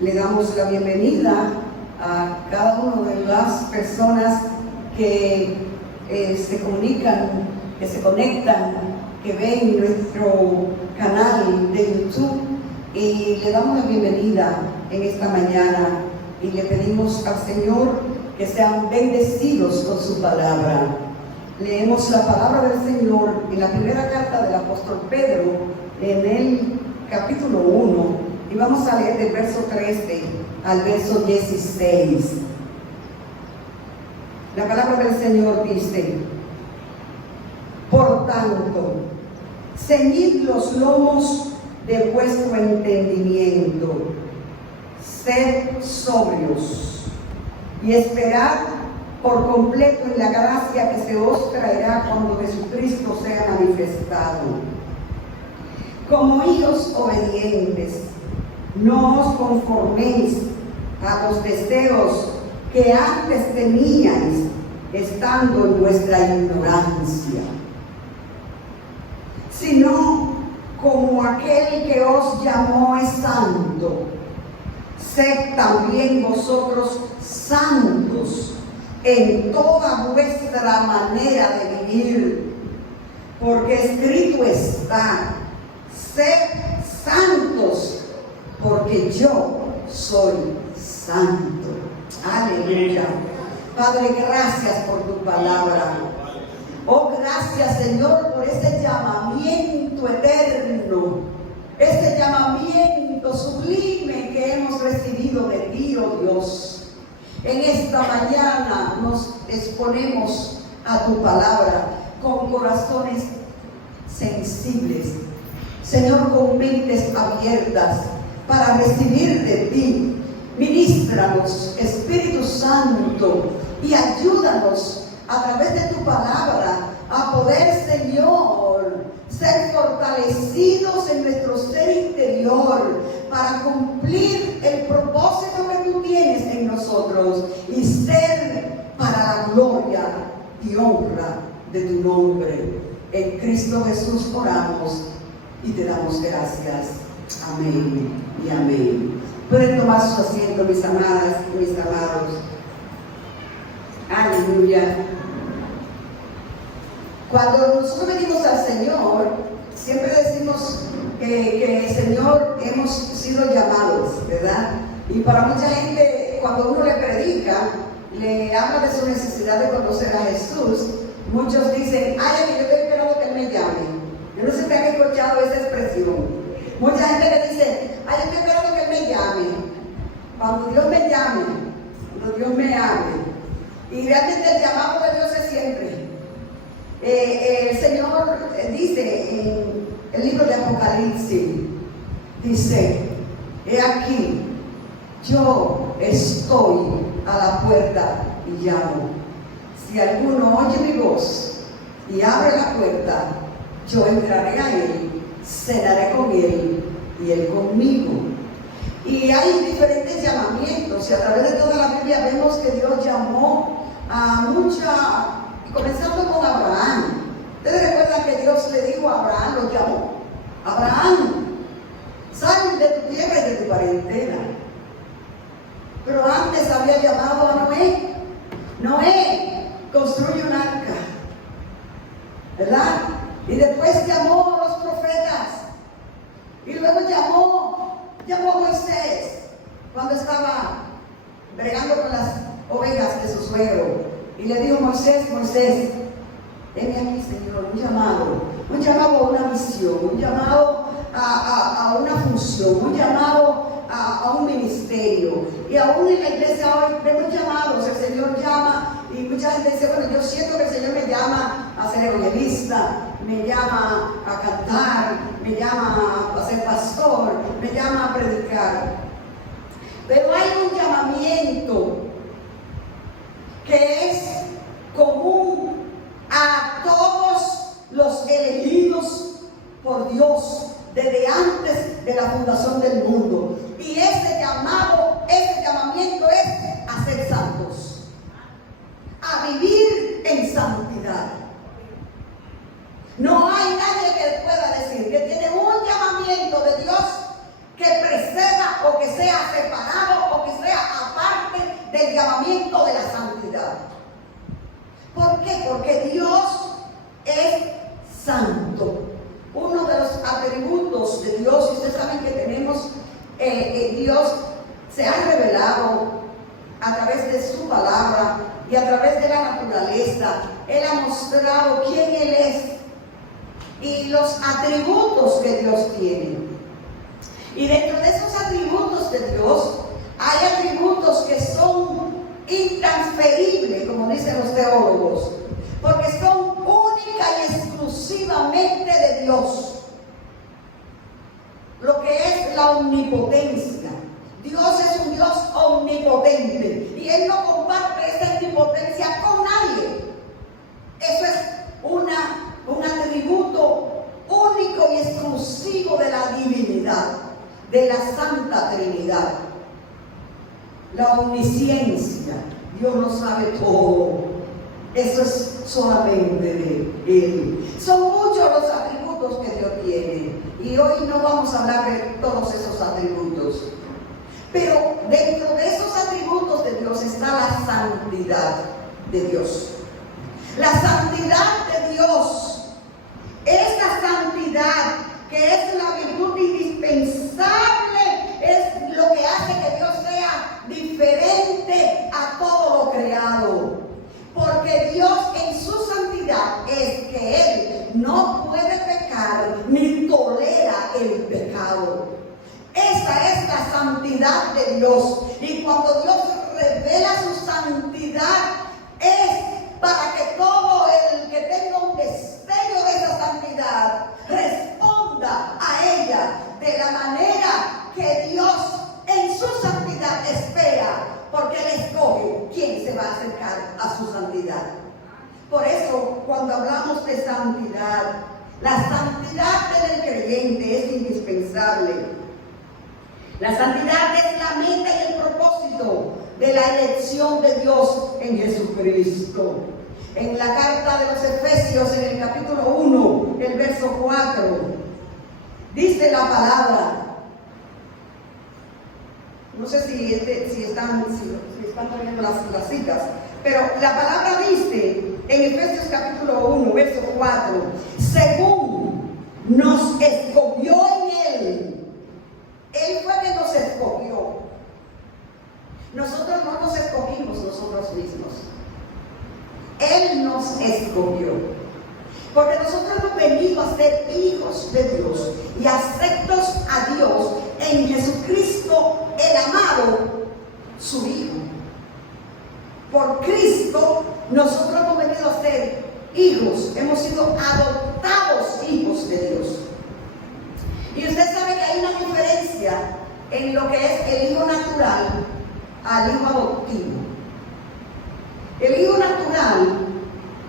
Le damos la bienvenida a cada una de las personas que se comunican, que se conectan, que ven nuestro canal de YouTube, y le damos la bienvenida en esta mañana y le pedimos al Señor que sean bendecidos con su palabra. Leemos la palabra del Señor en la primera carta del apóstol Pedro, en el capítulo 1, y vamos a leer del verso 13 al verso 16. La palabra del Señor dice: por tanto, ceñid los lomos de vuestro entendimiento, sed sobrios y esperad por completo en la gracia que se os traerá cuando Jesucristo sea manifestado. Como hijos obedientes, no os conforméis a los deseos que antes teníais estando en vuestra ignorancia, sino como aquel que os llamó es santo, sed también vosotros santos en toda vuestra manera de vivir, porque escrito está: sed santos, porque yo soy santo. Aleluya. Padre, gracias por tu palabra. Oh, gracias, Señor, por ese llamamiento eterno, ese llamamiento sublime que hemos recibido de ti, oh Dios. En esta mañana nos exponemos a tu palabra con corazones sensibles, Señor, con mentes abiertas para recibir de ti. Ministranos, Espíritu Santo, y ayúdanos a través de tu palabra a poder, Señor, ser fortalecidos en nuestro ser interior para cumplir el propósito que tú tienes en nosotros y ser para la gloria y honra de tu nombre. En Cristo Jesús oramos y te damos gracias. Amén y amén. Pueden tomar su asiento, mis amadas y mis amados. Aleluya. Cuando nosotros venimos al Señor, siempre decimos que el Señor hemos sido llamados, ¿verdad? Y para mucha gente, cuando uno le predica, le habla de su necesidad de conocer a Jesús, muchos dicen: ay, yo estoy esperando que Él me llame. Yo no sé si te han escuchado esa expresión. Mucha gente le dice: ay, yo estoy esperando que Él me llame. Cuando Dios me llame, cuando Dios me hable. Y realmente el llamado de Dios es siempre. El Señor dice en el libro de Apocalipsis, dice: he aquí, yo estoy a la puerta y llamo. Si alguno oye mi voz y abre la puerta, yo entraré a él, cenaré con él y él conmigo. Y hay diferentes llamamientos, y a través de toda la Biblia vemos que Dios llamó a comenzando con Abraham. Ustedes recuerdan que Dios le dijo a Abraham, lo llamó: Abraham, sal de tu tierra y de tu parentela. Pero antes había llamado a Noé: Noé, construye un arca, ¿verdad? Y después llamó a los profetas, y luego llamó a Moisés cuando estaba bregando con las ovejas de su suegro, y le dijo: Moisés, heme aquí, Señor, un llamado a una misión, un llamado a una función, un llamado a un ministerio. Y aún en la iglesia hoy vemos llamados, el Señor llama, y mucha gente dice: bueno, yo siento que el Señor me llama a ser evangelista, me llama a cantar, me llama a ser pastor, me llama a predicar. Pero hay un llamamiento que es común a todos los elegidos por Dios desde antes de la fundación del mundo. Y ese llamamiento es a ser santos, a vivir en santidad. No hay nadie que pueda decir que tiene un llamamiento de Dios que preceda o que sea separado qué? Porque Dios es santo. Uno de los atributos de Dios, y ustedes saben que tenemos, Dios se ha revelado a través de su palabra y a través de la naturaleza. Él ha mostrado quién Él es y los atributos que Dios tiene. Y dentro de esos atributos de Dios, hay atributos que son intransferibles, como dicen los teólogos, porque son única y exclusivamente de Dios. Lo que es la omnipotencia. Dios es un Dios omnipotente y Él no comparte esa omnipotencia con nadie. Eso es un atributo único y exclusivo de la divinidad, de la Santa Trinidad. La omnisciencia. Dios lo sabe todo. Eso es solamente de Él. Son muchos los atributos que Dios tiene y hoy no vamos a hablar de todos esos atributos. Pero dentro de esos atributos de Dios está la santidad de Dios. La santidad de Dios, esa santidad que es la virtud indispensable, es lo que hace que Dios sea diferente a todo lo creado. Porque Dios en su santidad es que Él no puede pecar ni tolera el pecado. Esa es la santidad de Dios. Y cuando Dios revela su santidad, es para que todo el que tenga un destello de esa santidad responda a ella de la manera que Dios en su santidad espera, porque Él escoge quién se va a acercar a su santidad. Por eso, cuando hablamos de santidad, la santidad del creyente es indispensable. La santidad es la meta y el propósito de la elección de Dios en Jesucristo. En la carta de los Efesios, en el capítulo 1, el verso 4, dice la palabra. No sé si están poniendo las citas, pero la palabra dice en Efesios capítulo 1, verso 4, según nos escogió en Él. Él fue que nos escogió. Nosotros no nos escogimos nosotros mismos. Él nos escogió. Porque nosotros hemos venido a ser hijos de Dios y aceptos a Dios en Jesucristo el amado, su Hijo. Por Cristo nosotros hemos venido a ser hijos, hemos sido adoptados hijos de Dios. Y usted sabe que hay una diferencia en lo que es el hijo natural al hijo adoptivo. El hijo natural,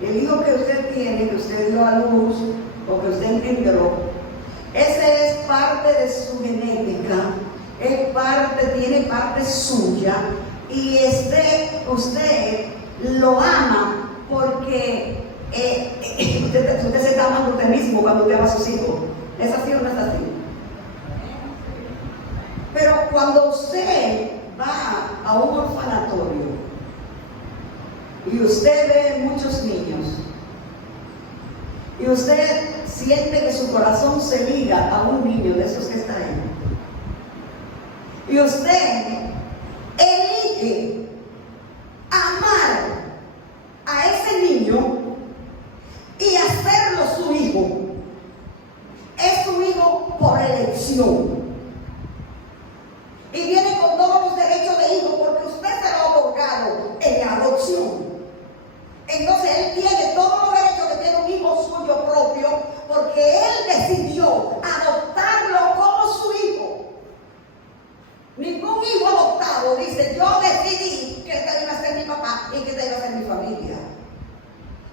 el hijo que usted tiene, que usted dio a luz o que usted engendró, ese es parte de su genética, tiene parte suya, y usted lo ama porque usted se está amando a usted mismo cuando usted ama a sus hijos. ¿Es así o no es así? Pero cuando usted va a un orfanatorio y usted ve muchos niños y usted siente que su corazón se liga a un niño de esos que está ahí, y usted elige amar a ese niño y hacerlo su hijo, es su hijo por elección. Y viene con todos los derechos de hijo porque usted se lo ha otorgado en adopción. Entonces Él tiene todos los derechos que tiene un hijo suyo propio porque Él decidió adoptarlo como su hijo. Ningún hijo adoptado dice: yo decidí que este iba a ser mi papá y que esta iba a ser mi familia.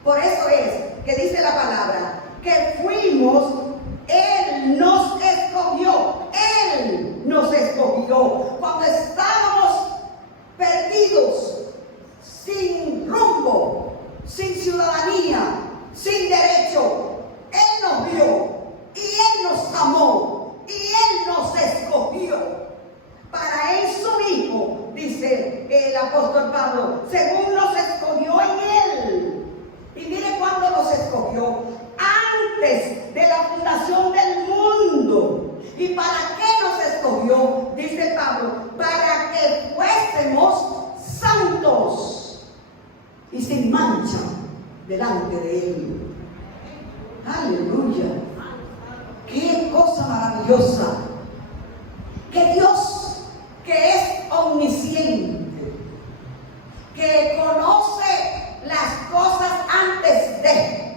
Por eso es que dice la palabra que fuimos, Él nos escogió. Él nos escogió cuando estábamos perdidos, sin rumbo, sin ciudadanía, sin derecho. Él nos vio y Él nos amó y Él nos escogió para en su Hijo, dice el apóstol Pablo, según nos escogió en Él. Y y sin mancha delante de Él. Aleluya. Qué cosa maravillosa. Que Dios, que es omnisciente, que conoce las cosas antes de,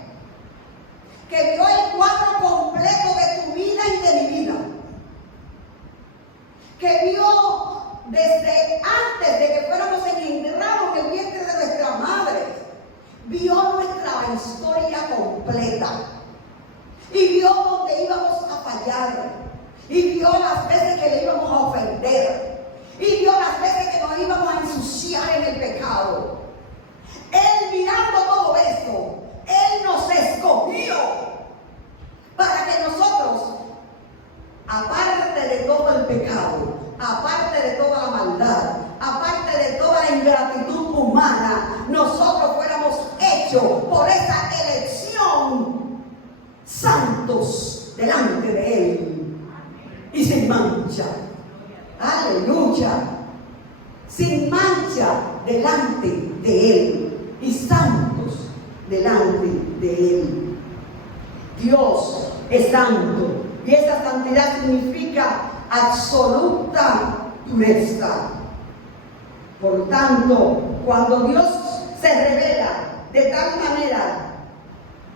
que vio el cuadro completo de tu vida y de mi vida, que vio desde antes de que fuéramos engendrados en el vientre de nuestra madre, vio nuestra historia completa y vio dónde íbamos a fallar y vio las veces que le íbamos a ofender y vio las veces que nos íbamos a ensuciar en el pecado. Él, mirando todo eso, Él nos escogió para que nosotros, aparte de todo el pecado, aparte de toda la maldad, aparte de toda la ingratitud humana, nosotros fuéramos hechos por esa elección santos delante de Él y sin mancha. Aleluya. Sin mancha delante de Él y santos delante de Él. Dios es santo y esa santidad significa absoluta pureza. Por tanto, cuando Dios se revela de tal manera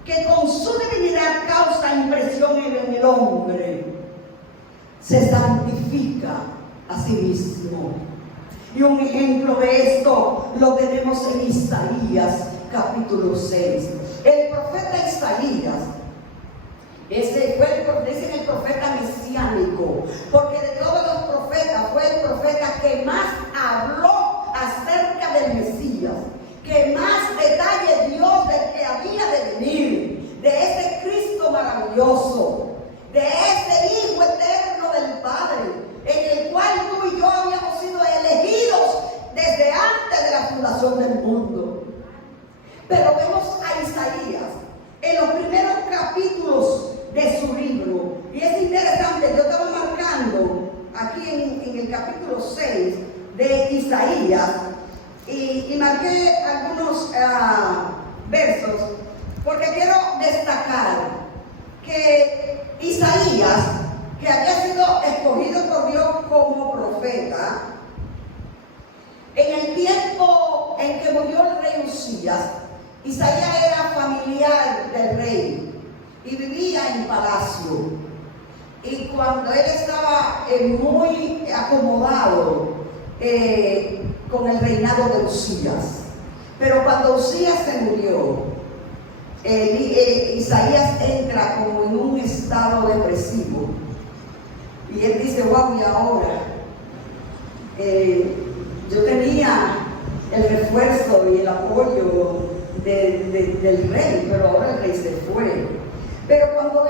que con su divinidad causa impresión en el hombre, se santifica a sí mismo. Y un ejemplo de esto lo tenemos en Isaías capítulo 6. El profeta Isaías, ese fue dicen el profeta mesiánico, porque de todos los profetas fue el profeta que más habló acerca del Mesías, que más detalle dio del que había de venir, de ese Cristo maravilloso, de ese Hijo eterno del Padre, en el cual tú y yo habíamos sido elegidos desde antes de la fundación del mundo. Pero vemos a Isaías en los primeros capítulos de su libro, y es interesante. Yo estaba marcando aquí en el capítulo 6 de Isaías y marqué algunos versos porque quiero destacar que Isaías, que había sido escogido por Dios como profeta, en el tiempo en que murió el rey Usías, Isaías era familiar del rey y vivía en palacio. Y cuando él estaba muy acomodado con el reinado de Usías, pero cuando Usías se murió, Isaías entra como en un estado depresivo y él dice: wow, y ahora yo tenía el refuerzo y el apoyo del rey, pero ahora el rey se fue. Pero cuando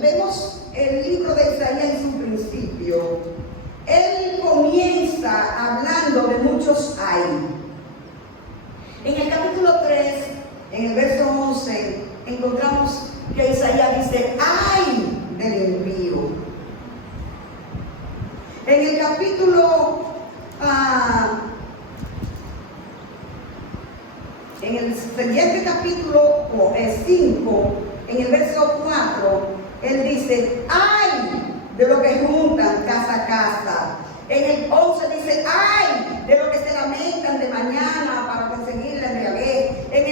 vemos el libro de Isaías en su principio, él comienza hablando de muchos hay. En el capítulo 3, en el verso 11, encontramos que Isaías dice: ¡ay del impío! En el capítulo en el siguiente capítulo 5, en el verso 4, él dice: ¡ay de lo que juntan casa a casa! En el 11 dice: ¡ay de lo que se lamentan de mañana para conseguir la embriaguez! En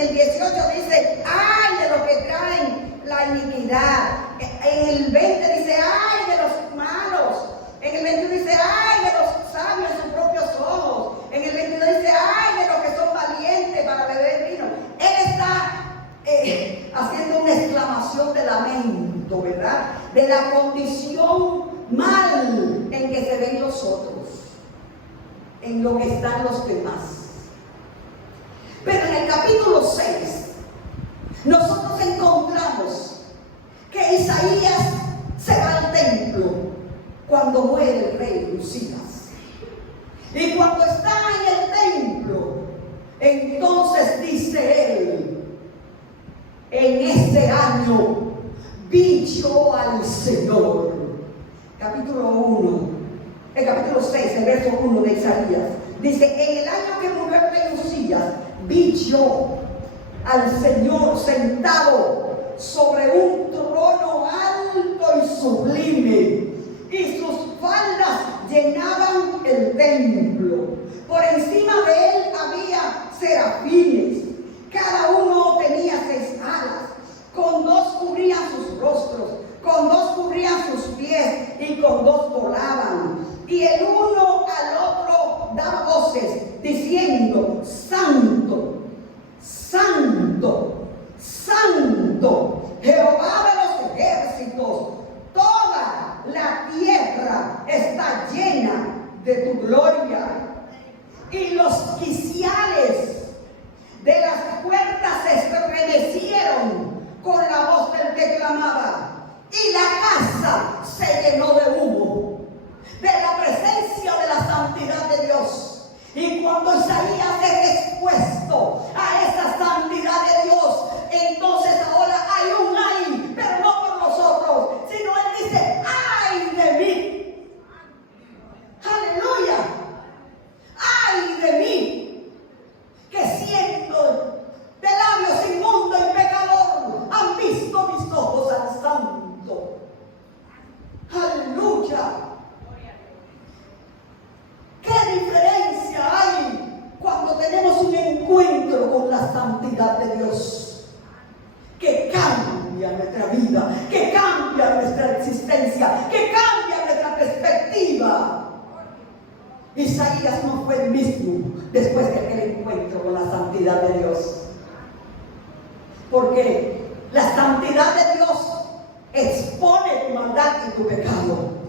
el 18 dice: ¡ay de lo que traen la iniquidad! En el 20 dice: ¡ay de los malos! En el 21 dice: ¡ay de los sabios en sus propios ojos! En el 22 dice: ¡ay de los que son valientes para beber vino! Él está haciendo una exclamación de lamento, ¿verdad? De la condición mal en que se ven los otros, en lo que están los demás. Pero en el capítulo 6 nosotros encontramos que Isaías se va al templo cuando muere el rey Usías, y cuando está en el templo, entonces dice él: en este año vi yo al Señor. Capítulo 6, el verso 1 de Isaías, dice: en el año que murió el rey Usías, vi yo al Señor sentado sobre un trono alto y sublime, y sus faldas llenaban el templo. Por encima de él había serafines, cada uno tenía 6 alas, con 2 cubrían sus rostros, con 2 cubrían sus pies y con 2 volaban. Y el uno al otro daba voces diciendo: Santo, Santo, Santo, Jehová de los ejércitos, toda la tierra está llena de tu gloria. Y los quiciales de las puertas se estremecieron con la voz del que clamaba, y la casa se llenó de humo, de la presencia de la santidad de Dios. Y cuando Isaías es expuesto a esa santidad de Dios, entonces ahora hay un ay, pero no por nosotros, sino él dice: ay de mí. Aleluya. Ay de mí, que siendo de labios inmundo y pecador, han visto mis ojos al Santo. Aleluya. ¿Qué diferencia hay cuando tenemos un encuentro con la santidad de Dios? Que cambia nuestra vida, que cambia nuestra existencia, que cambia nuestra perspectiva. Isaías no fue el mismo después de aquel encuentro con la santidad de Dios. Porque la santidad de Dios expone tu maldad y tu pecado.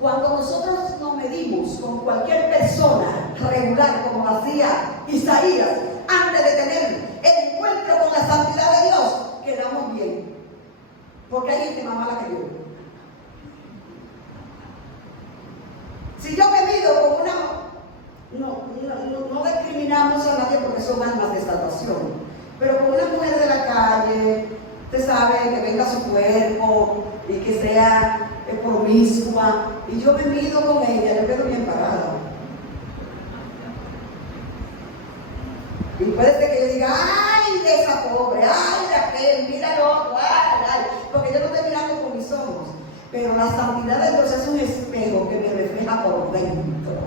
Cuando nosotros nos medimos con cualquier persona regular, como hacía Isaías, antes de tener el encuentro con la santidad de Dios, quedamos bien. Porque hay gente más mala que yo. Si yo me mido con no discriminamos a nadie porque son almas de salvación, pero con una mujer de la calle, usted sabe, que venga a su cuerpo y que sea promiscua, y yo me mido con ella, yo quedo bien parada. Y puede ser que yo diga: ay de esa pobre, ay de aquel, mira el otro, ay, porque yo no estoy mirando con mis ojos. Pero la santidad de Dios es un espejo que me refleja por dentro.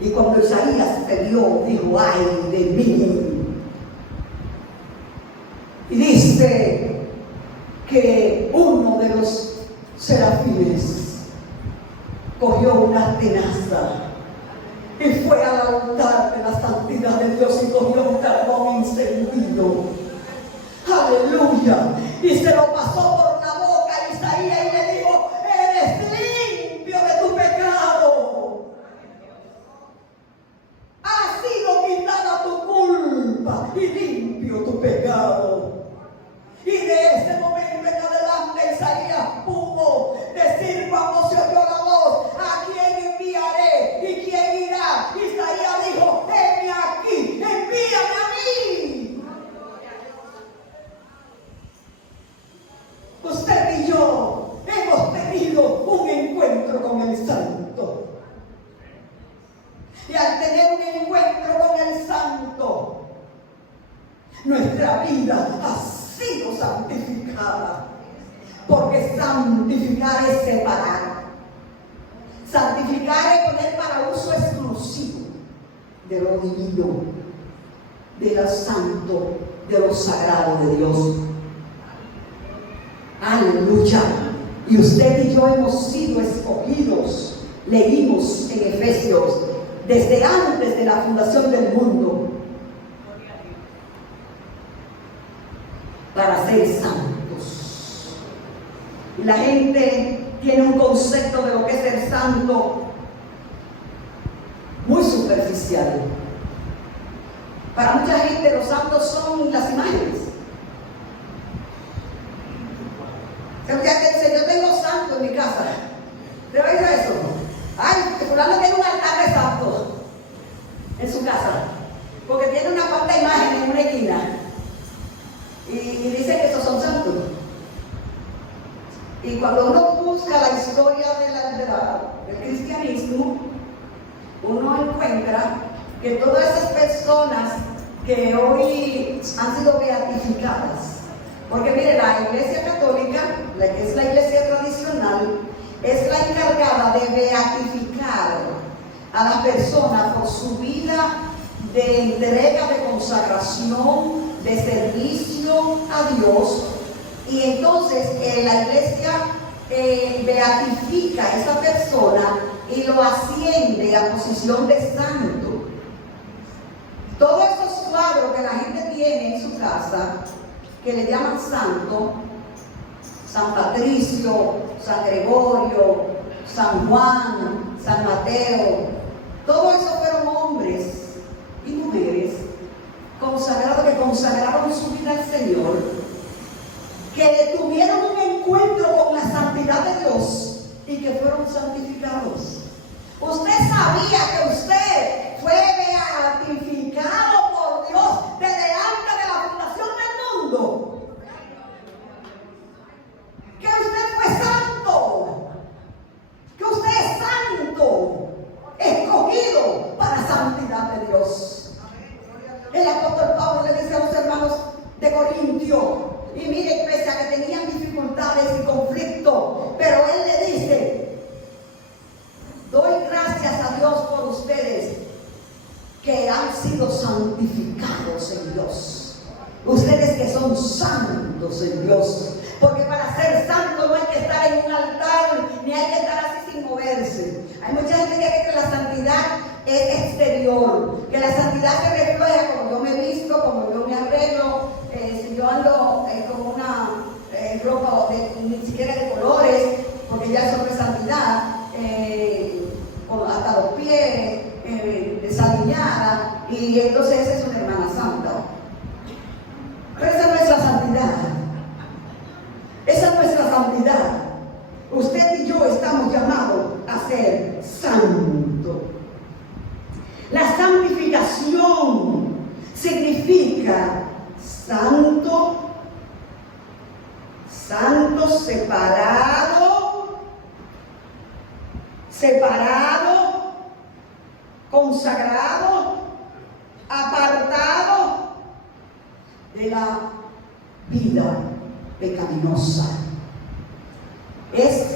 Y cuando Isaías se vio, dijo: ay de mí. Y dice que uno de los serafines cogió una tenaza y fue al altar de la santidad de Dios y cogió un carbón encendido. Aleluya. Y se lo pasó por la boca a Isaías y le dijo: eres limpio de tu pecado. Ha sido quitada tu culpa y limpio tu pecado. Y de ese momento en adelante Isaías pudo decir, cuando se oyó la voz: ¿a quién enviaré? ¿Y quién irá? Isaías dijo: heme aquí, envíame a mí. Usted y yo hemos tenido un encuentro con el Santo. Y al tener un encuentro con el Santo, nuestra vida ha sido santificada. Porque santificar es separar. Santificar es poner para uso exclusivo de lo divino, de lo santo, de lo sagrado de Dios. Aleluya. Y usted y yo hemos sido escogidos, leímos en Efesios, desde antes de la fundación del mundo, para ser santos. Y la gente tiene un concepto de lo que es ser santo muy superficial. Para mucha gente los santos son las imágenes. O sea, que dice: yo tengo santo en mi casa. ¿Te oído eso? Ay, fulano tiene un altar de santo en su casa, porque tiene una cuanta imagen en una esquina y dice que esos son santos. Y cuando uno busca la historia del cristianismo, uno encuentra que todas esas personas que hoy han sido beatificadas, porque mire, la Iglesia Católica, la que es la Iglesia tradicional, es la encargada de beatificar a la persona por su vida de entrega, de consagración, de servicio a Dios. Y entonces la Iglesia beatifica a esa persona y lo asciende a posición de santo. Todos esos cuadros que la gente tiene en su casa, que le llaman santo, San Patricio, San Gregorio, San Juan, San Mateo, todos esos fueron hombres y mujeres consagrados, que consagraron su vida al Señor, que tuvieron un encuentro con la santidad de Dios y que fueron santificados. Usted sabía que usted fue beatificado por Dios desde antes de la fundación del mundo. Que usted fue santo, que usted es santo, escogido para santidad de Dios. El apóstol Pablo le dice a los hermanos de Corintio, y mire, pese a que tenían dificultades y conflictos, pero él le dice: doy gracias a Dios por ustedes que han sido santificados en Dios. Ustedes que son santos en Dios. Porque para ser santo no hay que estar en un altar, ni hay que estar así sin moverse. Hay mucha gente que cree que la santidad es exterior, que la santidad se refleja como yo me visto, como yo me arreglo, si yo ando con una ropa ni siquiera de colores, porque ya eso no es santidad, hasta los pies, desaliñada, y entonces esa es una hermana santa. Pero esa no es la santidad. Esa no es la santidad. Usted y yo estamos llamados a ser santos. La santificación significa santo, santo, separado, consagrado, apartado de la vida pecaminosa. Es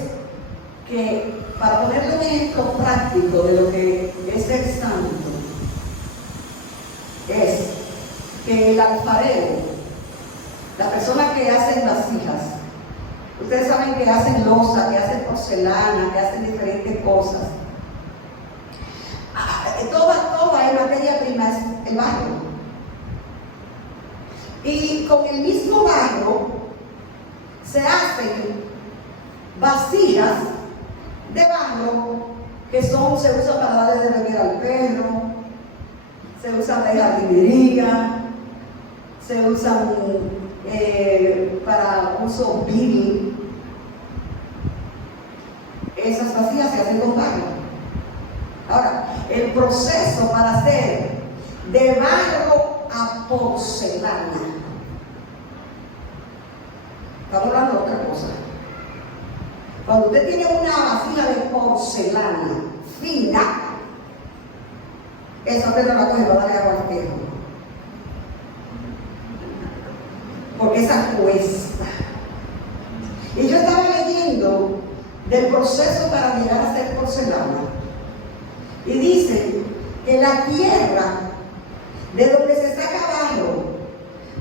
que, para ponerle un ejemplo práctico de lo que es ser santo, es que el alfarero, la persona que hace vasijas, ustedes saben que hacen loza, que hacen porcelana, que hacen diferentes cosas. Toda en materia prima es el barro. Y con el mismo barro se hacen vasijas de barro que se usan para darle de beber al perro, se usan de jardinería, se usan para uso viril. Esas vasijas se hacen con barro. Ahora, el proceso para hacer de barro a porcelana, estamos hablando de otra cosa. Cuando usted tiene una vasija de porcelana fina, esa usted no la coge para darle agua al perro, porque esa cuesta. Y yo estaba leyendo del proceso para llegar a ser porcelana, y dice que la tierra de donde se saca barro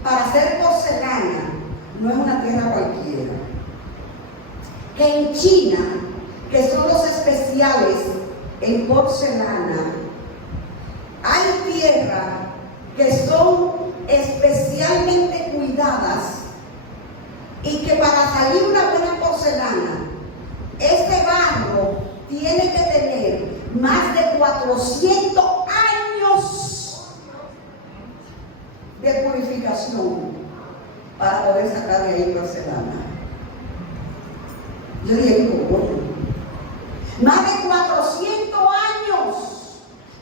para hacer porcelana no es una tierra cualquiera. Que en China, que son los especiales en porcelana, hay tierras que son especialmente cuidadas y que para salir una buena porcelana, este barro tiene que tener más de 400 años de purificación para poder sacar de ahí porcelana. Yo dije, ¿cómo? Más de 400 años.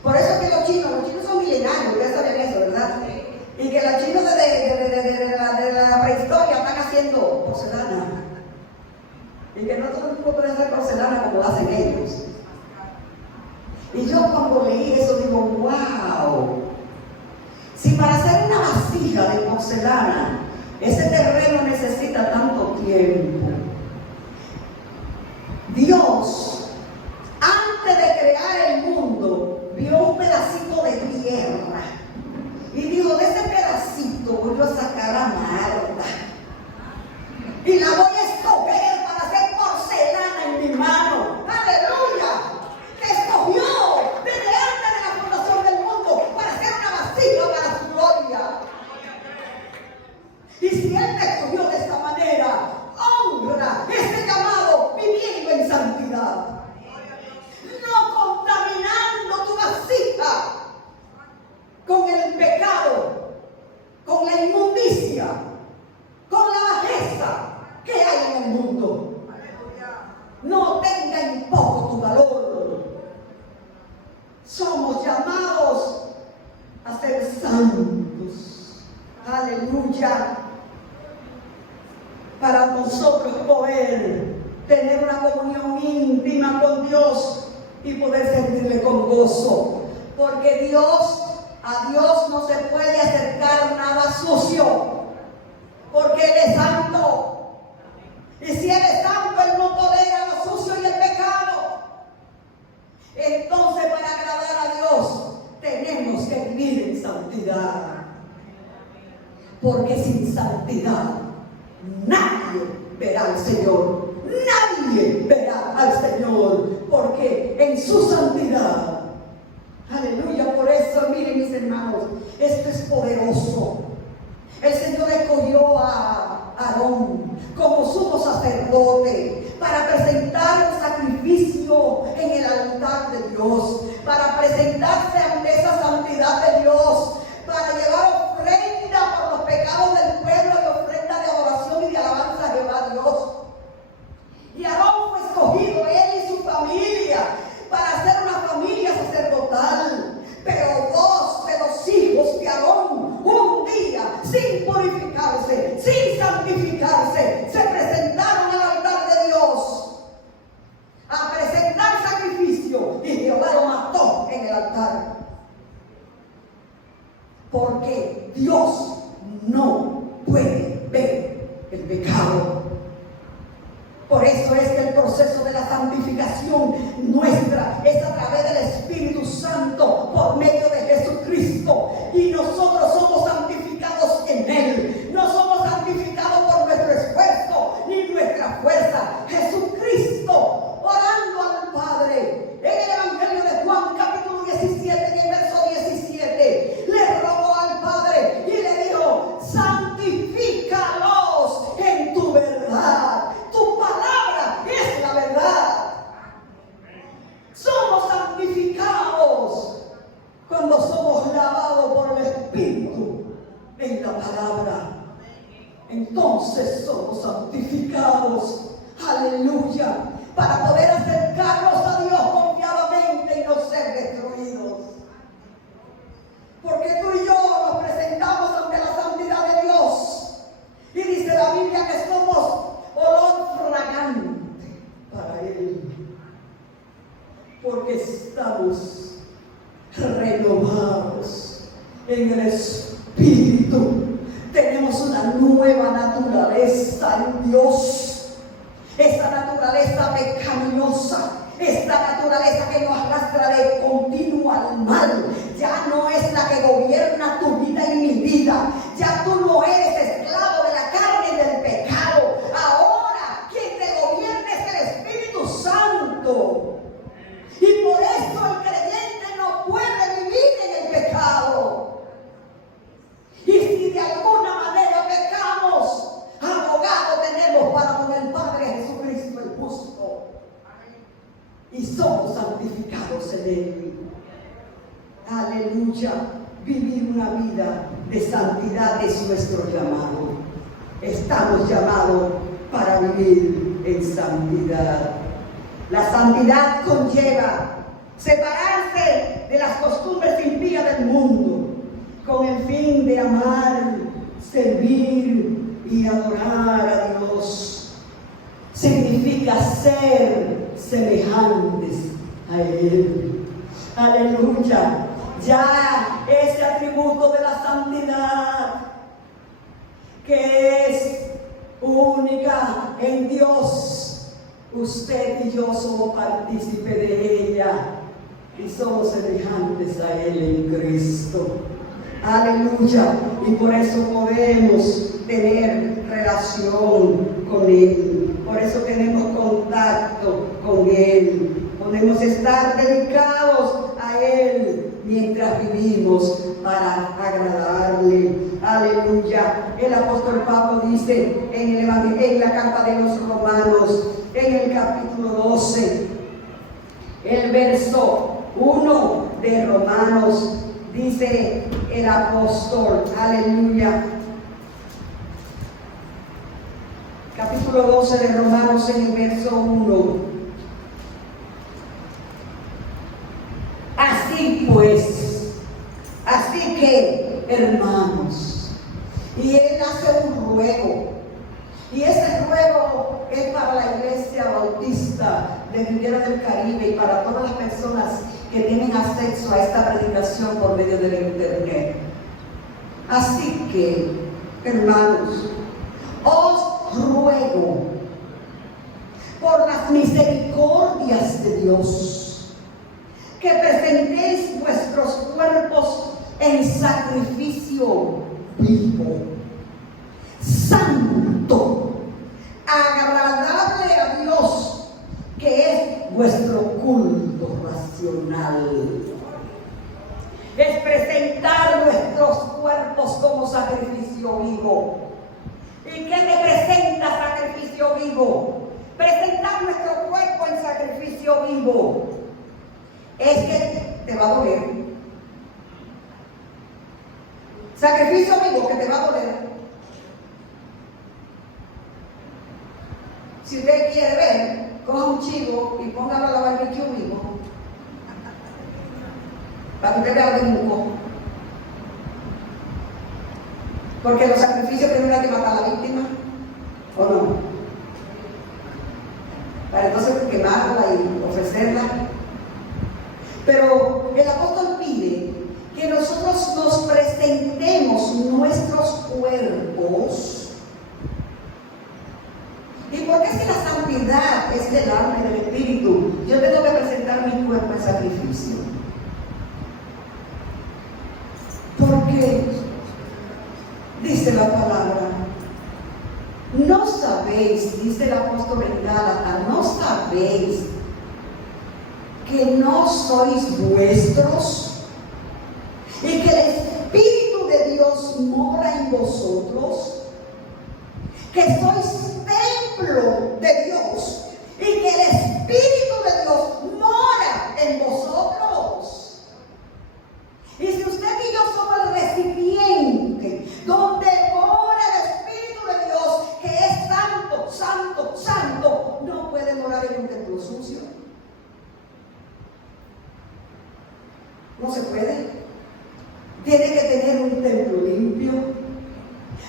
Por eso que los chinos son milenarios, ustedes saben eso, ¿verdad? Y que los chinos de la prehistoria están haciendo porcelana. Y que no todo el mundo puede hacer porcelana como lo hacen ellos. Y yo cuando leí eso digo, wow, porcelana. Ese terreno necesita tanto tiempo. Dios, antes de crear el mundo, vio un pedacito de tierra y dijo: de ese pedacito voy a sacar a Marta y la voy a escoger para hacer porcelana en mi mano. ¡Aleluya! Te escogió desde antes de la fundación del mundo para hacer una vasija para su gloria. Y si Él te escogió de esta manera, honra ese llamado viviendo en santidad, no contaminando tu vasija con el pecado, con la inmundicia, con la bajeza que hay en el mundo. No tenga en poco tu valor. Somos llamados a ser santos. Aleluya. Para nosotros poder tener una comunión íntima con Dios y poder servirle con gozo. Porque a Dios no se puede acercar nada sucio, porque Él es santo. Y si Él es santo, Él no tolera lo sucio y el pecado. Entonces, para agradar a Dios, tenemos que vivir en santidad. Porque sin santidad nadie verá al Señor. Nadie verá al Señor. Porque en su santidad, aleluya, por eso, miren mis hermanos, esto es poderoso. El Señor escogió a Aarón como sumo sacerdote para presentar un sacrificio en el altar de Dios, para presentarse ante esa santidad de Dios, para llevar ofrenda por los pecados del pueblo y ofrenda de adoración y de alabanza a Jehová Dios. Y Aarón fue escogido, él y su familia, para ser una familia sacerdotal. Pero dos de los hijos de Aarón, un día, sin purificarse, sin santificarse, se presentaron al altar de Dios a presentar sacrificio, y Jehová lo mató en el altar. Porque Dios no puede ver el pecado. Por eso es que el proceso de la santificación nuestra es a través del Espíritu Santo por medio de Jesucristo. Y nosotros somos santificados en Él. No somos santificados por nuestro esfuerzo ni nuestra fuerza. Jesucristo, orando al Padre, en el Evangelio de Juan capítulo 17 y el verso 17, le rogó al Padre y le dijo: santifícalos en tu verdad. Tu palabra es la verdad. Somos santificados cuando somos lavados por el Espíritu en la palabra. Entonces somos santificados, aleluya, para poder acercarnos a Dios confiadamente y no ser destruidos. Porque tú y yo nos presentamos ante la santidad de Dios. Y dice la Biblia que somos olor fragante para Él, porque estamos renovados en el Espíritu. Tenemos una nueva naturaleza en Dios. Esta naturaleza pecaminosa, esta naturaleza que nos arrastra de continuo al mal, ya no es la que gobierna tu vida y mi vida. Ya tú no eres esclavo de la carne y del pecado. Ahora quien te gobierna es el Espíritu Santo. Y por eso el creyente no puede vivir en el pecado. Y si de alguna manera pecamos, abogado tenemos para con el Padre Jesucristo el justo. Y somos santificados en Él. Aleluya. Vivir una vida de santidad es nuestro llamado. Estamos llamados para vivir en santidad. La santidad conlleva separarse de las costumbres impías del mundo con el fin de amar, servir y adorar a Dios. Significa ser semejantes a Él. Aleluya. Ya ese atributo de la santidad que es única en Dios. Usted y yo somos partícipes de ella y somos semejantes a Él en Cristo. Aleluya. Y por eso podemos tener relación con Él. Por eso tenemos contacto con Él. Podemos estar dedicados a Él mientras vivimos para agradarle. Aleluya. El apóstol Pablo dice en la carta de los Romanos, en el capítulo 12, el verso 1 de Romanos, dice el apóstol, aleluya, capítulo 12 de Romanos, en el verso 1. Así pues, así que, hermanos, y él hace un ruego, y ese ruego es para la Iglesia Bautista de Riviera del Caribe y para todas las personas que tienen acceso a esta predicación por medio del internet. Así que, hermanos, os ruego por las misericordias de Dios que presentéis vuestros cuerpos en sacrificio vivo, santo, agradable a Dios, que es vuestro culto racional. Es presentar nuestros cuerpos como sacrificio vivo. ¿Y qué representa sacrificio vivo? Presentar nuestro cuerpo en sacrificio vivo es que te va a doler. Sacrificio vivo que te va a doler. Si usted quiere ver, coja un chivo y póngalo a la barbecue vivo, para que usted vea de un poco. Porque los sacrificios primero hay que matar a la víctima, ¿o no? Para entonces quemarla y ofrecerla. Pero el apóstol pide que nosotros nos presentemos nuestros cuerpos. ¿Y por qué si la santidad es del alma y del espíritu, yo tengo que presentar mi cuerpo en sacrificio? Porque dice la palabra, no sabéis, dice el apóstol en Gálatas, no sabéis que no sois vuestros y que el Espíritu de Dios mora en vosotros, que sois templo de Dios y que el Espíritu de Dios mora en vosotros. Y si usted y yo somos el recipiente donde mora el Espíritu de Dios, que es santo, santo, santo, no puede morar en un templo sucio. No se puede. Tiene que tener un templo limpio,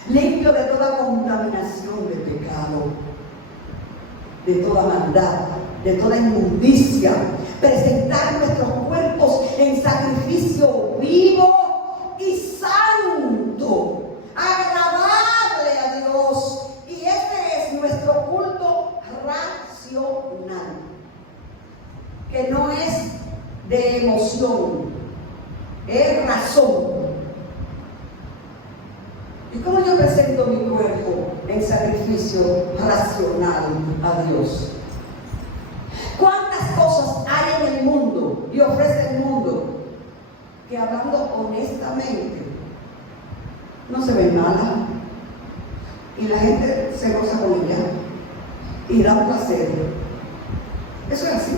limpio de toda contaminación de pecado, de toda maldad, de toda inmundicia. Presentar nuestros cuerpos en sacrificio vivo y santo, agradable a Dios. Y ese es nuestro culto racional, que no es de emoción, es razón. ¿Y cómo yo presento mi cuerpo en sacrificio racional a Dios? ¿Cuántas cosas hay en el mundo y ofrece el mundo que, hablando honestamente, no se ven malas y la gente se goza con ella y da placer? Eso es así.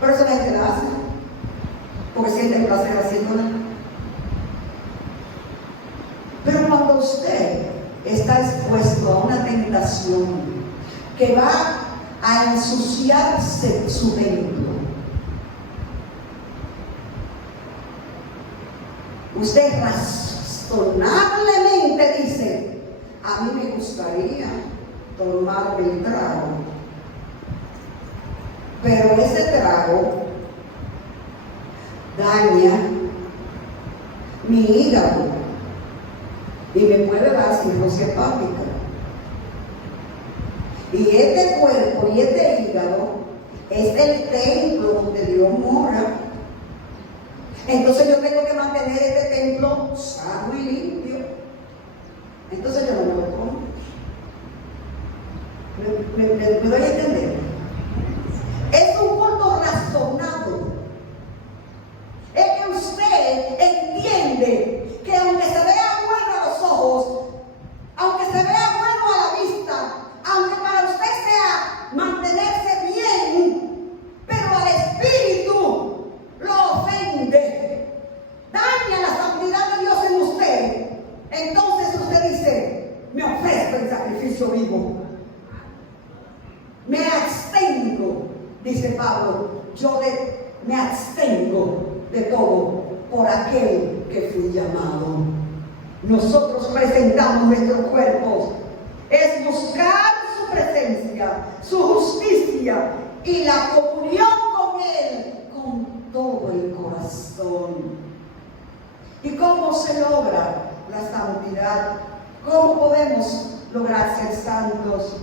Por eso la gente la hace, porque siente placer haciéndola. Pero cuando usted está expuesto a una tentación que va a ensuciarse su templo, usted razonablemente dice, a mí me gustaría tomarme el trago, pero ese trago daña mi hígado, y me puede dar cirrosis hepática. Y este cuerpo y este hígado es el templo donde Dios mora. Entonces yo tengo que mantener este templo sano y limpio. Entonces yo no me lo como. ¿Me doy a entender? Es un culto razonado. Es que usted entiende que aunque se vea bueno a los ojos, aunque se vea bueno a la vista, aunque para usted sea mantenerse bien, pero al espíritu lo ofende, daña la santidad de Dios en usted, entonces usted dice: me ofrezco en sacrificio vivo, me abstengo, dice Pablo, me abstengo de todo por aquel que fui llamado. Nosotros presentamos nuestros cuerpos, es buscar su presencia, su justicia y la comunión con Él con todo el corazón. ¿Y cómo se logra la santidad? ¿Cómo podemos lograr ser santos?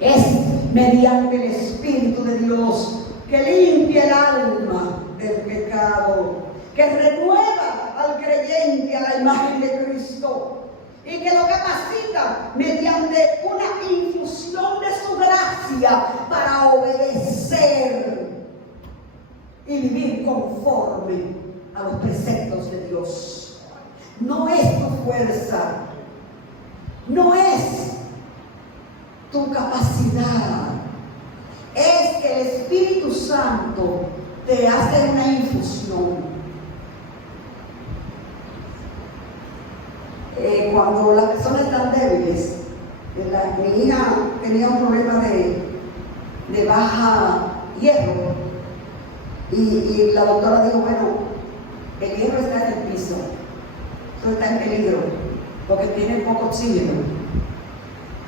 Es mediante el Espíritu de Dios, que limpia el alma del pecado, que renueva al creyente a la imagen de Cristo y que lo capacita mediante una infusión de su gracia para obedecer y vivir conforme a los preceptos de Dios. No es tu fuerza, no es tu capacidad, es que el Espíritu Santo te hace una infusión. Cuando las personas están débiles, mi hija tenía un problema de baja hierro y la doctora dijo: bueno, el hierro está en el piso, eso está en peligro porque tiene poco oxígeno,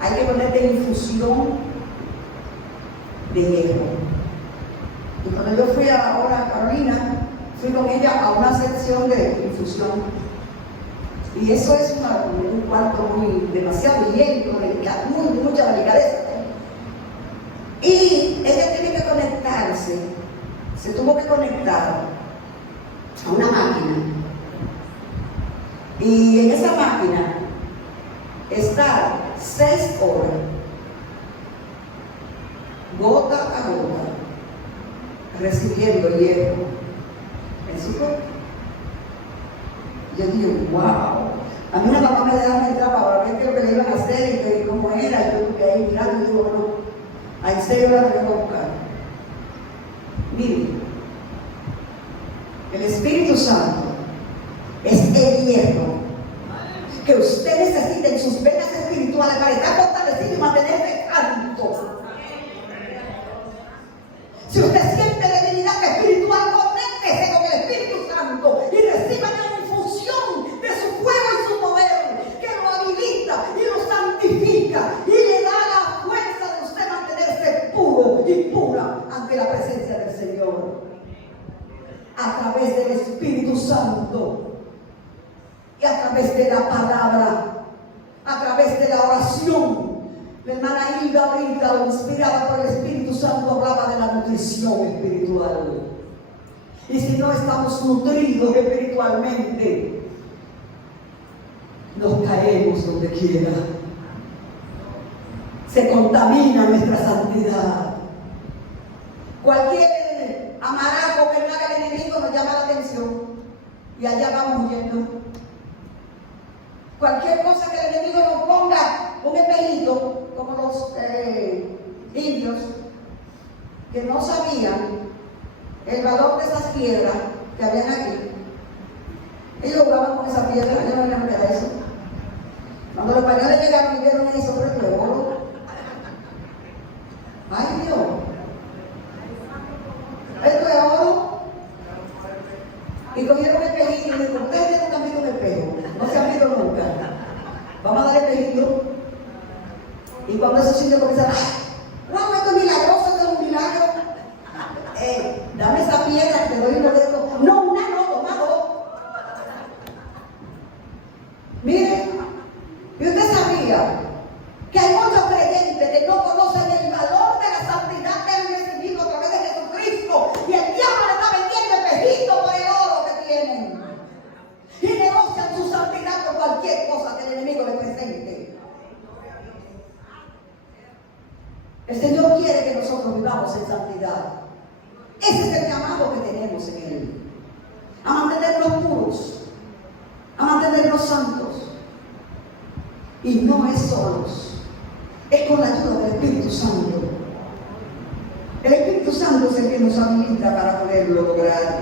hay que ponerte infusión de hierro. Y cuando yo fui ahora a Carolina, fui con ella a una sección de infusión. Y eso es un cuarto demasiado higiénico, mucha delicadeza. Y ella tiene que conectarse, se tuvo que conectar a una máquina. Y en esa máquina estar 6 horas, gota a gota, recibiendo hierro en su cuerpo. Yo digo: wow. A mí una mamá me dejaba entrar para ver qué es lo que le iban a hacer y cómo era. Y yo estuve ahí mirando y digo: bueno, a serio la tengo que buscar. Miren, el Espíritu Santo es el hierro que usted necesita en sus venas espirituales para estar fortalecido y mantenerse santo. Si usted siente debilidad espiritual, conéctese con el Espíritu Santo y reciba la infusión de su fuego y su poder, que lo habilita y lo santifica y le da la fuerza de usted mantenerse puro y pura ante la presencia del Señor. A través del Espíritu Santo y a través de la palabra, a través de la oración. La hermana Hilda ahorita, inspirada por el Espíritu Santo, hablaba de la nutrición espiritual. Y si no estamos nutridos espiritualmente, nos caemos donde quiera. Se contamina nuestra santidad. Cualquier amaraco que no haga el enemigo nos llama la atención y allá vamos yendo. Cualquier cosa que el enemigo nos ponga, un espejito, como los indios que no sabían el valor de esas piedras que habían aquí. Ellos jugaban con esa piedra, yo no me de eso. Cuando los españoles llegaron y vieron eso, pero esto es oro. Ay Dios, esto es oro. Y cogieron el espejito y dijeron: ustedes nunca han visto un espejo, no se han visto nunca. Vamos a dar el espejito. Y cuando esos sitios comienzan: no, esto es milagroso, esto es un milagro. Dame esa piedra, te doy uno de estos. No, una no, toma dos. Mire, Ese es el llamado que tenemos en Él. A mantenernos puros, a mantenernos santos. Y no es solos, es con la ayuda del Espíritu Santo. El Espíritu Santo es el que nos habilita para poderlo lograr.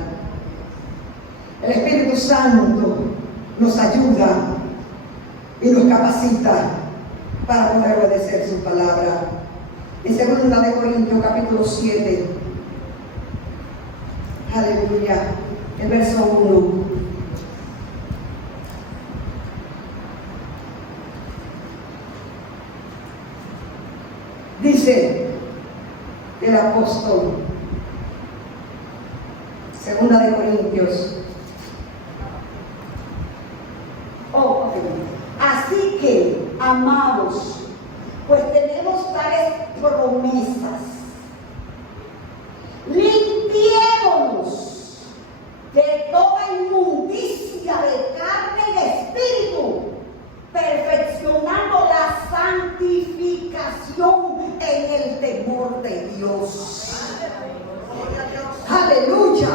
El Espíritu Santo nos ayuda y nos capacita para poder obedecer su palabra. En 2 de Corintios capítulo 7, aleluya, el verso 1. Dice el apóstol, 2 de Corintios. Así que, amados, pues tenemos tales promesas. Limpiémonos de toda inmundicia de carne y de espíritu, perfeccionando la santificación en el temor de Dios. Aleluya.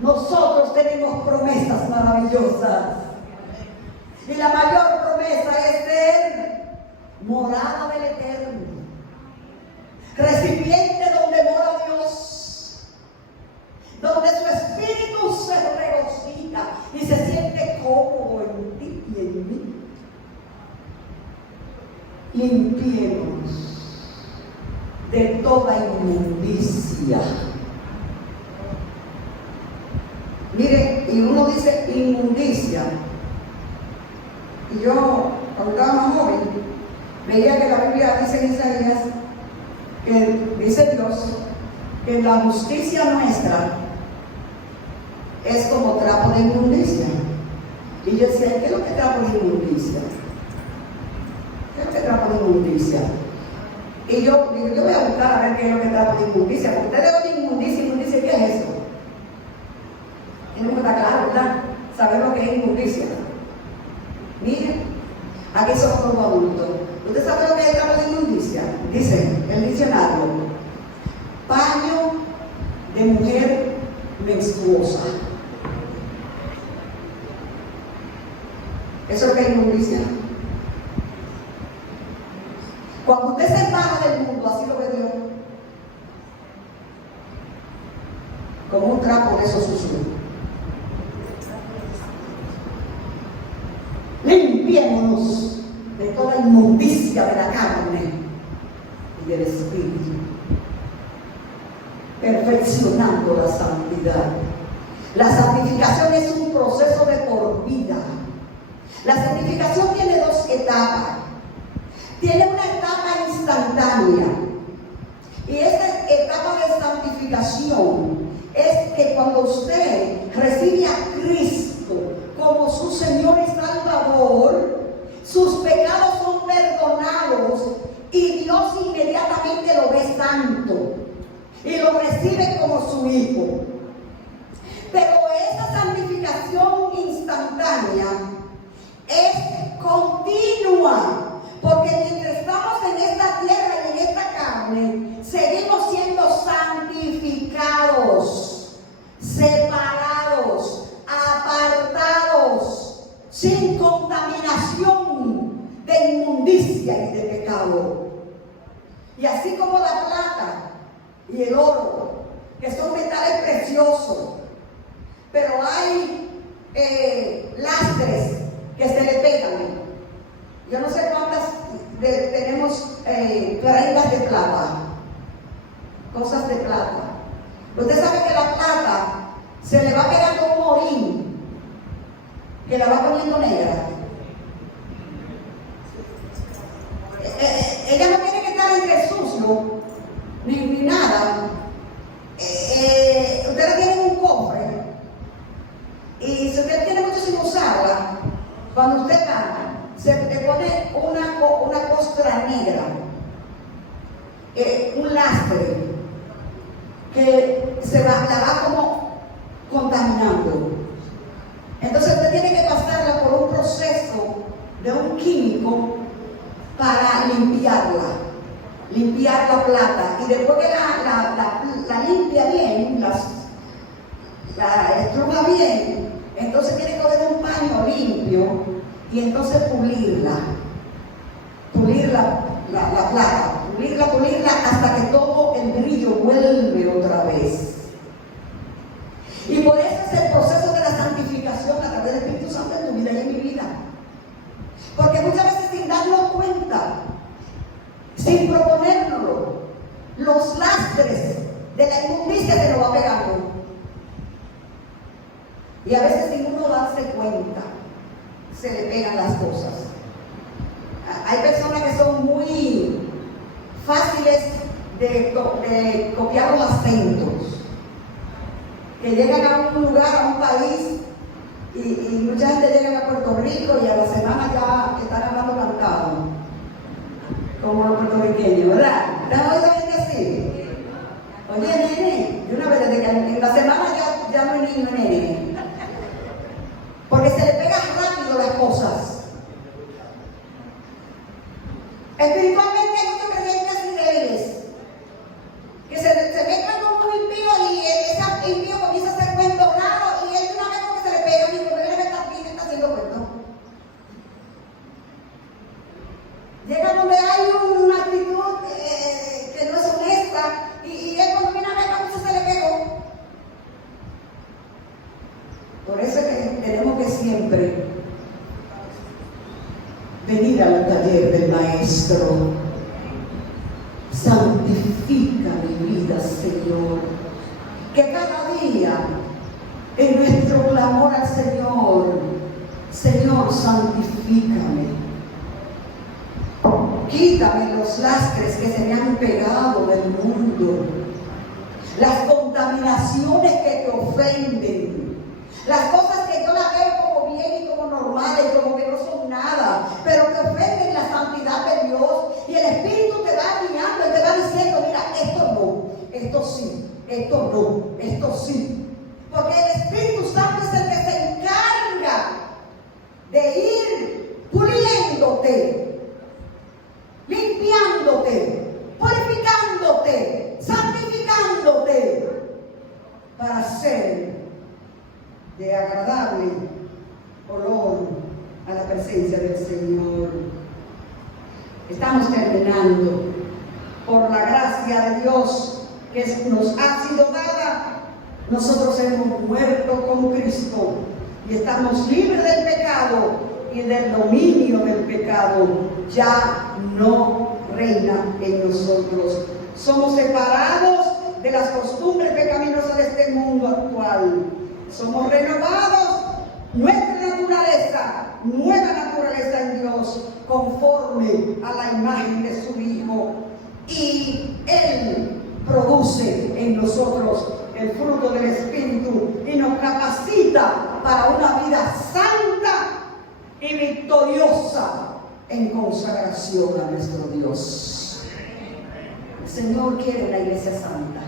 Nosotros tenemos promesas maravillosas. Y la mayor promesa es ser morada del Eterno, recipiente donde mora Dios, donde su espíritu se regocija y se siente cómodo en ti y en mí. Limpiemos de toda inmundicia. Mire, y uno dice inmundicia. Y yo, cuando estaba más joven, veía que la Biblia dice en Isaías, que dice Dios, que la justicia nuestra es como trapo de inmundicia. Y yo decía, ¿qué es lo que es trapo de inmundicia? ¿Qué es lo que es trapo de inmundicia? Y yo digo, yo voy a buscar a ver qué es lo que es trapo de inmundicia, porque ustedes oyen inmundicia, ¿qué es eso? Y no me está claro, ¿verdad? Saber lo que es inmundicia. Miren, aquí somos como adultos. ¿Usted sabe lo que es trapo de inmundicia? Dice el diccionario: paño de mujer menstruosa. ¿Eso es lo que es inmundicia? Cuando usted se baja del mundo, así lo ve Dios, como un trapo de esos sucios. Limpiémonos de toda inmundicia de la carne y del espíritu, perfeccionando la santidad. La santificación es un proceso de por vida. La santificación tiene dos etapas. Tiene una etapa instantánea, y esta etapa de santificación es que cuando usted recibe a Cristo como su Señor y Salvador, sus pecados son perdonados y Dios inmediatamente lo ve santo y lo recibe como su hijo. Pero esa santificación instantánea es continua, porque mientras estamos en esta tierra y en esta carne, seguimos siendo santificados, separados, apartados, sin contaminación de inmundicia y de pecado. Y así como la plata y el oro, que son metales preciosos, pero hay lastres que se le pegan. Yo no sé cuántas tenemos prendas de plata, cosas de plata. Usted sabe que la plata se le va pegando un morín que la va poniendo negra. Ella no tiene que estar entre sucio ni nada. Ustedes tienen un cofre y si usted tiene mucho sin usarla, cuando usted gana, se le pone una costra negra, un lastre que la va como contaminando. Entonces usted tiene que pasarla por un proceso de un químico para limpiar la plata, y después que la está bien, entonces tiene que haber un paño limpio y entonces pulirla la plata, pulirla hasta que todo el brillo vuelve otra vez. Y por eso es el proceso de la santificación a través del Espíritu Santo en tu vida y en mi vida. Porque muchas veces sin darnos cuenta, sin proponérnoslo, los lastres de la inmundicia se nos va pegando. Y a veces sin uno darse cuenta, se le pegan las cosas. Hay personas que son muy fáciles de copiar los acentos, que llegan a un lugar, a un país, y mucha gente llega a Puerto Rico y a la semana ya están hablando cantado, como los puertorriqueños, ¿verdad? ¿Te has oído gente así? Oye, nene, de una vez, desde que en la semana ya no es niño, nene. Porque se le pegan rápido las cosas. Espiritualmente hay muchos creyentes débiles que se mezclan con un impío y ese impío comienza a hacer cuentos raros y él de una vez como que se le pega y cuando viene a está haciendo cuentos. Llega donde hay una actitud que no es honesta y él cuando viene a ver cómo se le pegó. Por eso es que tenemos que siempre venir al taller del Maestro. Santifica mi vida, Señor. Que cada día, en nuestro clamor al Señor, Señor, santifícame. Quítame los lastres que se me han pegado del mundo, las contaminaciones que te ofenden, las cosas que yo las veo como bien y como normales, como que no son nada, pero que ofenden la santidad de Dios. Y el Espíritu te va guiando y te va diciendo, mira, esto no, esto sí, esto no, esto sí. Porque el Espíritu Santo es el que se encarga de ir puliéndote, limpiándote, purificándote, santificándote, para ser de agradable olor a la presencia del Señor. Estamos terminando. Por la gracia de Dios que nos ha sido dada, nosotros hemos muerto con Cristo y estamos libres del pecado y del dominio del pecado. Ya no reina en nosotros. Somos separados de las costumbres pecaminosas de este mundo actual. Somos renovados, nuestra naturaleza, nueva naturaleza en Dios, conforme a la imagen de su Hijo. Y Él produce en nosotros el fruto del Espíritu y nos capacita para una vida santa y victoriosa en consagración a nuestro Dios. El Señor quiere una iglesia santa.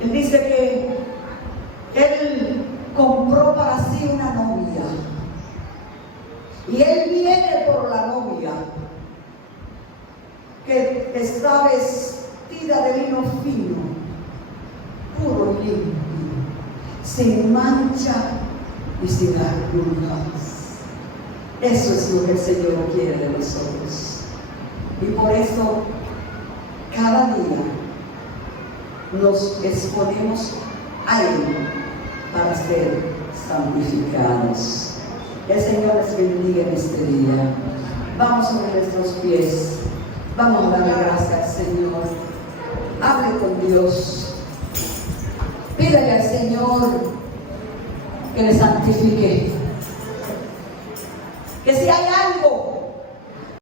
Él dice que Él compró para sí una novia y Él viene por la novia que está vestida de lino fino, puro y limpio, sin mancha y sin arrugas. Eso es lo que el Señor quiere de nosotros. Y por eso cada día nos exponemos a Él para ser santificados. El Señor les bendiga en este día. Vamos sobre nuestros pies. Vamos a darle gracias al Señor. Hable con Dios. Pídale al Señor que le santifique. Que si hay algo